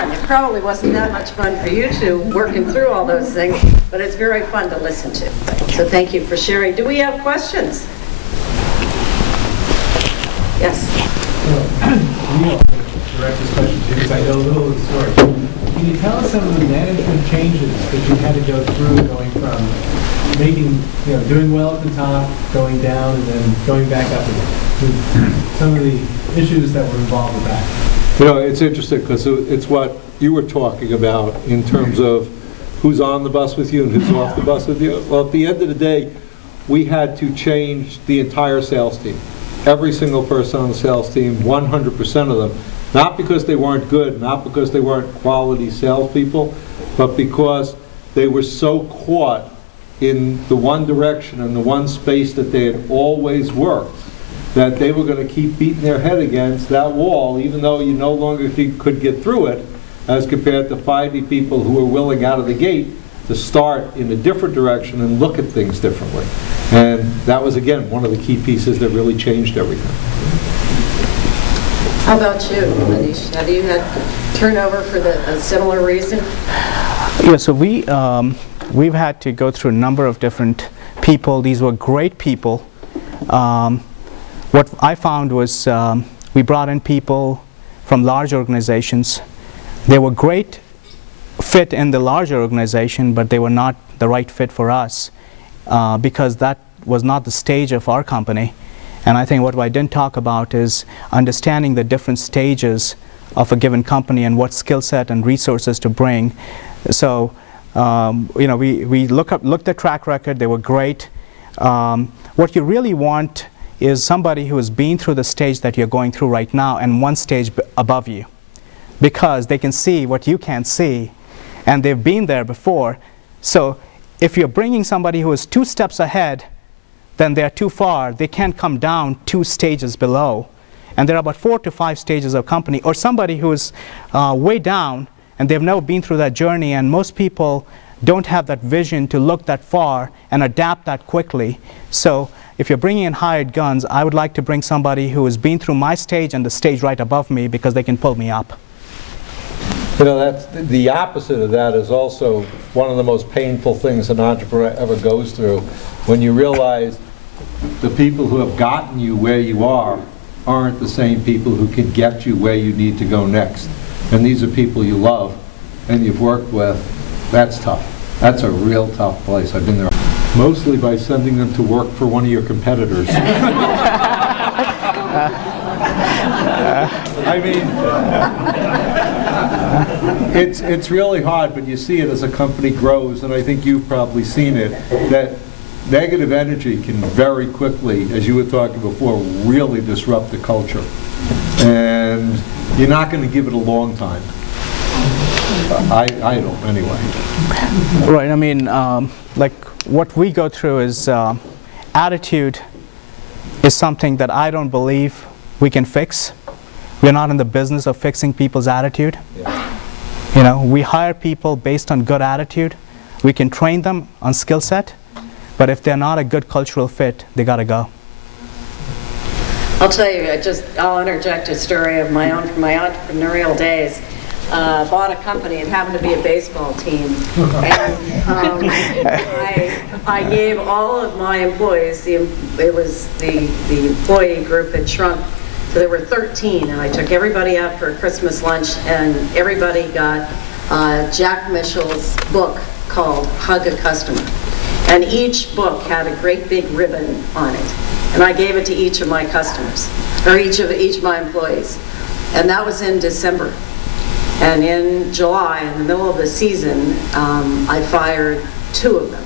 fun. It probably wasn't that much fun for you two working through all those things, but it's very fun to listen to. So thank you for sharing. Do we have questions? Yes. Neil, direct this question to you because I know a little of the story. Can you tell us some of the management changes that you had to go through, going from making, doing well at the top, going down, and then going back up again? Some of the issues that were involved with that. It's interesting because it's what you were talking about in terms of who's on the bus with you and who's off the bus with you. Well, at the end of the day, we had to change the entire sales team. Every single person on the sales team, 100% of them, not because they weren't good, not because they weren't quality salespeople, but because they were so caught in the one direction and the one space that they had always worked, that they were going to keep beating their head against that wall, even though you no longer could get through it, as compared to finding people who were willing out of the gate to start in a different direction and look at things differently. And that was, again, one of the key pieces that really changed everything. How about you, Manish? Have you had turnover for a similar reason? Yeah, so we've had to go through a number of different people. These were great people. What I found was we brought in people from large organizations. They were great fit in the larger organization, but they were not the right fit for us because that was not the stage of our company. And I think what I didn't talk about is understanding the different stages of a given company and what skill set and resources to bring. So we looked at track record. They were great. What you really want is somebody who has been through the stage that you're going through right now and one stage above you, because they can see what you can't see, and they've been there before. So if you're bringing somebody who is 2 steps ahead, then they're too far. They can't come down 2 stages below. And there are about 4 to 5 stages of company. Or somebody who is way down, and they've never been through that journey, and most people don't have that vision to look that far and adapt that quickly. So if you're bringing in hired guns, I would like to bring somebody who has been through my stage and the stage right above me, because they can pull me up. That's the opposite of that is also one of the most painful things an entrepreneur ever goes through, when you realize the people who have gotten you where you are aren't the same people who can get you where you need to go next. And these are people you love and you've worked with. That's tough. That's a real tough place. I've been there. Mostly by sending them to work for one of your competitors. I mean, it's really hard, but you see it as a company grows, and I think you've probably seen it, that negative energy can very quickly, as you were talking before, really disrupt the culture. And you're not going to give it a long time. I don't, anyway. Right, I mean, like what we go through is attitude is something that I don't believe we can fix. We're not in the business of fixing people's attitude. Yeah. We hire people based on good attitude. We can train them on skill set, but if they're not a good cultural fit, they gotta go. I'll tell you, I'll interject a story of my own from my entrepreneurial days. Bought a company. It happened to be a baseball team, and I gave all of my employees. It was the employee group had shrunk, so there were 13, and I took everybody out for a Christmas lunch, and everybody got Jack Mitchell's book called Hug a Customer, and each book had a great big ribbon on it, and I gave it to each of my customers, or each of my employees, and that was in December. And in July, in the middle of the season, I fired 2 of them.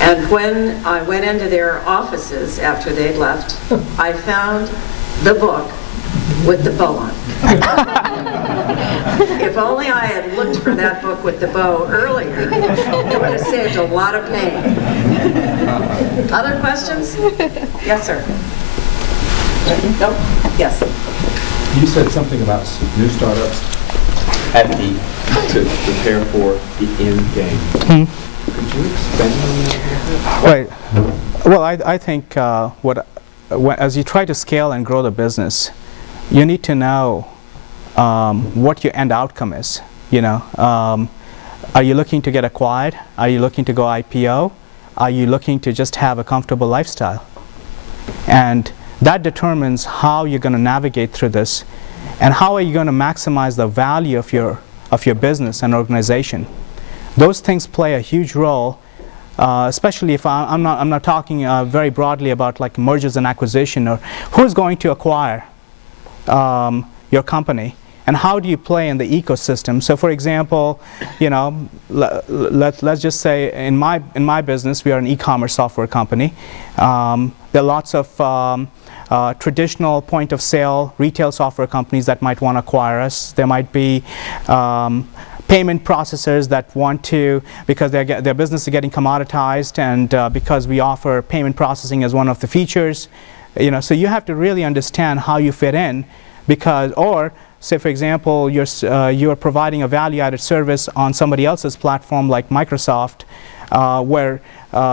And when I went into their offices after they'd left, I found the book with the bow on it. If only I had looked for that book with the bow earlier, it would have saved a lot of pain. Other questions? Yes, sir. Nope. Yes. You said something about new startups to prepare for the end game. Could you expand on that? Right. Well, I think as you try to scale and grow the business, you need to know what your end outcome is. You know, are you looking to get acquired? Are you looking to go IPO? Are you looking to just have a comfortable lifestyle? And that determines how you're going to navigate through this, and how are you going to maximize the value of your business and organization. Those things play a huge role, especially if I'm not talking very broadly about like mergers and acquisition, or who's going to acquire your company, and how do you play in the ecosystem. So for example, you know, let's just say in my business, we are an e-commerce software company. There are lots of traditional point of sale retail software companies that might want to acquire us. There might be payment processors that want to, because their business is getting commoditized, and because we offer payment processing as one of the features. You know, so you have to really understand how you fit in, because, or say for example, you're providing a value-added service on somebody else's platform like Microsoft, where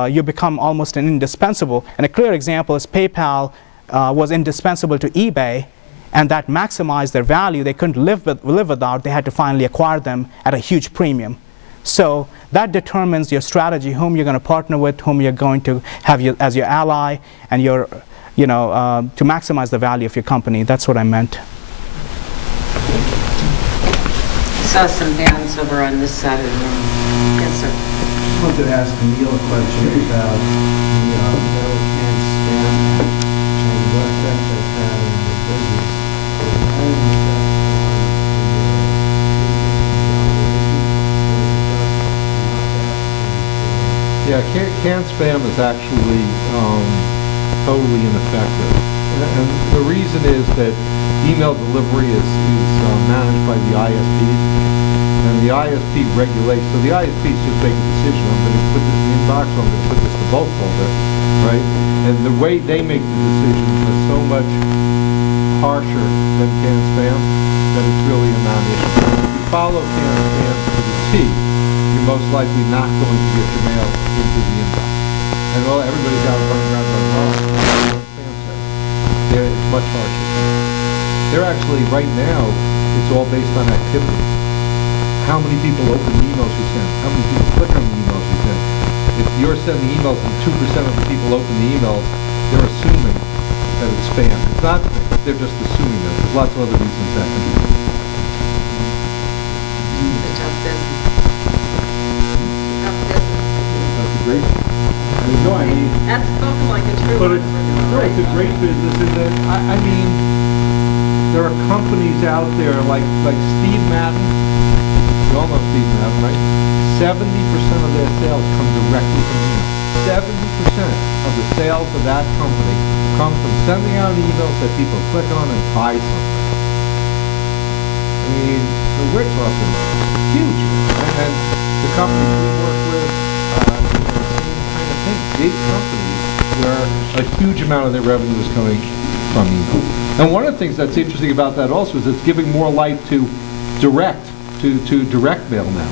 you become almost an indispensable. And a clear example is PayPal was indispensable to eBay, and that maximized their value. They couldn't live without. They had to finally acquire them at a huge premium. So that determines your strategy, whom you're going to partner with, whom you're going to have as your ally, and your, you know, to maximize the value of your company. That's what I meant. Saw some hands over on this side of the room. Yes, sir. I wanted to ask Neil a question about the no can spam and what effect that's had on your business. Yeah, canned spam is actually totally ineffective. And the reason is that email delivery is managed by the ISPs, and the ISP regulates. So the ISPs just make a decision. I'm going to put this in the inbox, or I'm going to put this in the bulk folder, right? And the way they make the decisions is so much harsher than canned spam that it's really a non-issue. If you follow canned spam to the T, you're most likely not going to get your mail into the inbox. And well, everybody's out running around going, oh, spam says. It's much harsher. They're actually, right now, it's all based on activity. How many people open the emails you send? How many people click on the emails you send? If you're sending emails and 2% of the people open the emails, they're assuming that it's spam. It's not spam. They're just assuming that. There's lots of other reasons that can be. It's a tough business. Tough business. That's a great. I mean, no, I mean. That's spoken like a true But it's, entrepreneur, no, right? it's a great business, and that I mean, there are companies out there like Steve Madden. You all know Steve Madden, right? 70% of their sales come directly from email. 70% of the sales of that company come from sending out emails that people click on and buy something. I mean, so we're talking huge. And the companies we work with, same kind of thing. Big companies where a huge amount of their revenue is coming from email. And one of the things that's interesting about that also is it's giving more life to direct mail now,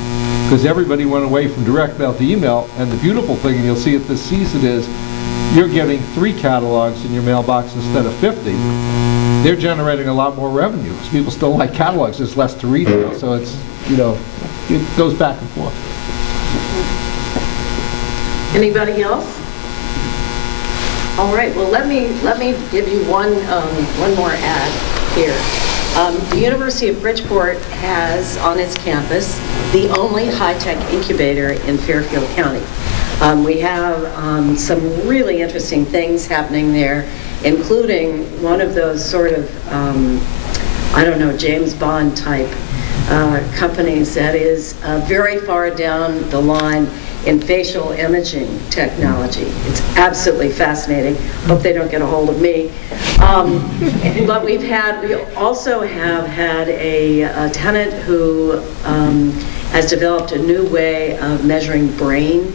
because everybody went away from direct mail to email. And the beautiful thing, and you'll see it this season, is you're getting 3 catalogs in your mailbox instead of 50. They're generating a lot more revenue because people still like catalogs. There's less to read now, so it's, you know, it goes back and forth. Anybody else? All right. Well, let me give you one more ad here. The University of Bridgeport has on its campus the only high-tech incubator in Fairfield County. We have some really interesting things happening there, including one of those sort of, I don't know, James Bond type companies that is very far down the line in facial imaging technology. It's absolutely fascinating. Hope they don't get a hold of me. But we also have had a tenant who has developed a new way of measuring brain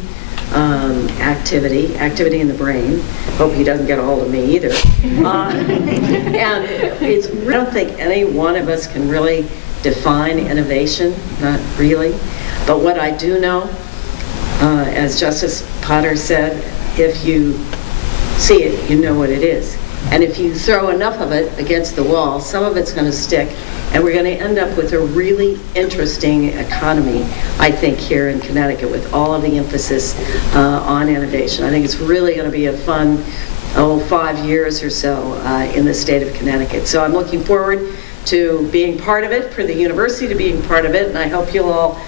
activity in the brain. Hope he doesn't get a hold of me either. And I don't think any one of us can really define innovation, not really. But what I do know, as Justice Potter said, if you see it, you know what it is. And if you throw enough of it against the wall, some of it's going to stick And we're going to end up with a really interesting economy, I think, here in Connecticut with all of the emphasis on innovation. I think it's really going to be a fun 5 years or so in the state of Connecticut. So I'm looking forward to being part of it, for the university to being part of it, and I hope you'll all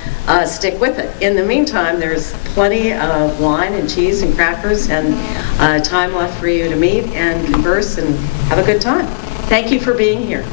stick with it. In the meantime, there's plenty of wine and cheese and crackers and time left for you to meet and converse and have a good time. Thank you for being here.